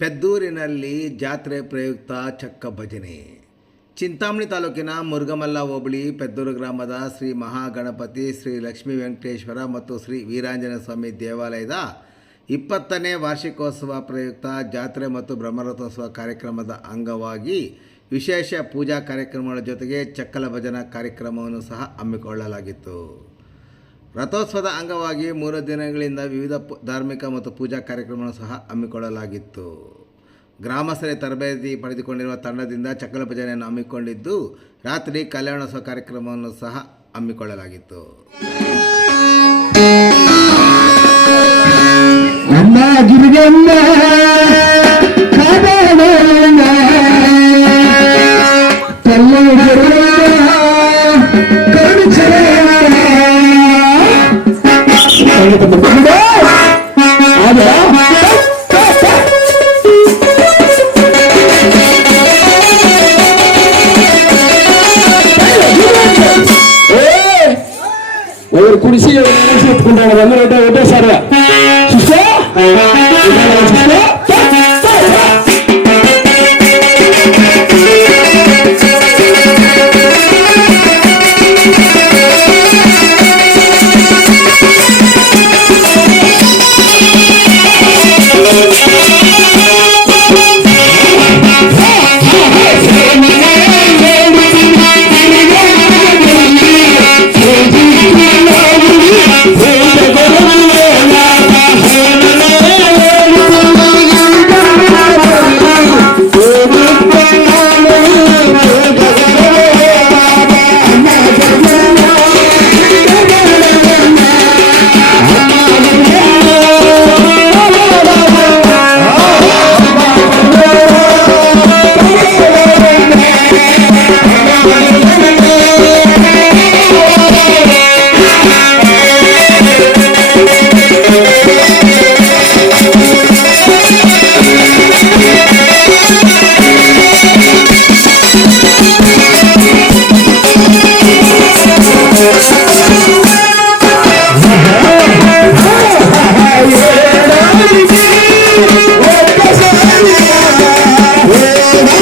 ಪೆದ್ದೂರಿನಲ್ಲಿ ಜಾತ್ರೆ ಪ್ರಯುಕ್ತ ಚಕ್ಕ ಭಜನೆ. ಚಿಂತಾಮಣಿ ತಾಲೂಕಿನ ಮುರುಗಮಲ್ಲ ಹೋಬಳಿ, ಪೆದ್ದೂರು ಗ್ರಾಮದ ಶ್ರೀ ಮಹಾಗಣಪತಿ, ಶ್ರೀ ಲಕ್ಷ್ಮೀ ವೆಂಕಟೇಶ್ವರ ಮತ್ತು ಶ್ರೀ ವೀರಾಂಜನ ಸ್ವಾಮಿ ದೇವಾಲಯದ ಇಪ್ಪತ್ತನೇ ವಾರ್ಷಿಕೋತ್ಸವ ಪ್ರಯುಕ್ತ ಜಾತ್ರೆ ಮತ್ತು ಬ್ರಹ್ಮರಥೋತ್ಸವ ಕಾರ್ಯಕ್ರಮದ ಅಂಗವಾಗಿ ವಿಶೇಷ ಪೂಜಾ ಕಾರ್ಯಕ್ರಮಗಳ ಜೊತೆಗೆ ಚಕ್ಕಲ ಭಜನಾ ಕಾರ್ಯಕ್ರಮವನ್ನು ಸಹ ಹಮ್ಮಿಕೊಳ್ಳಲಾಗಿತ್ತು. ರಥೋತ್ಸವದ ಅಂಗವಾಗಿ ಮೂರು ದಿನಗಳಿಂದ ವಿವಿಧ ಧಾರ್ಮಿಕ ಮತ್ತು ಪೂಜಾ ಕಾರ್ಯಕ್ರಮಗಳನ್ನು ಸಹ ಹಮ್ಮಿಕೊಳ್ಳಲಾಗಿತ್ತು. ಗ್ರಾಮಸ್ಥರೇ ತರಬೇತಿ ಪಡೆದುಕೊಂಡಿರುವ ತಂಡದಿಂದ ಚಕ್ಕಲ ಭಜನೆಯನ್ನು ಹಮ್ಮಿಕೊಂಡಿದ್ದು, ರಾತ್ರಿ ಕಲ್ಯಾಣೋತ್ಸವ ಕಾರ್ಯಕ್ರಮವನ್ನು ಸಹ ಹಮ್ಮಿಕೊಳ್ಳಲಾಗಿತ್ತು. ಅಮ್ಮ ஒரு కుడిసి ఒకసారి Yeah.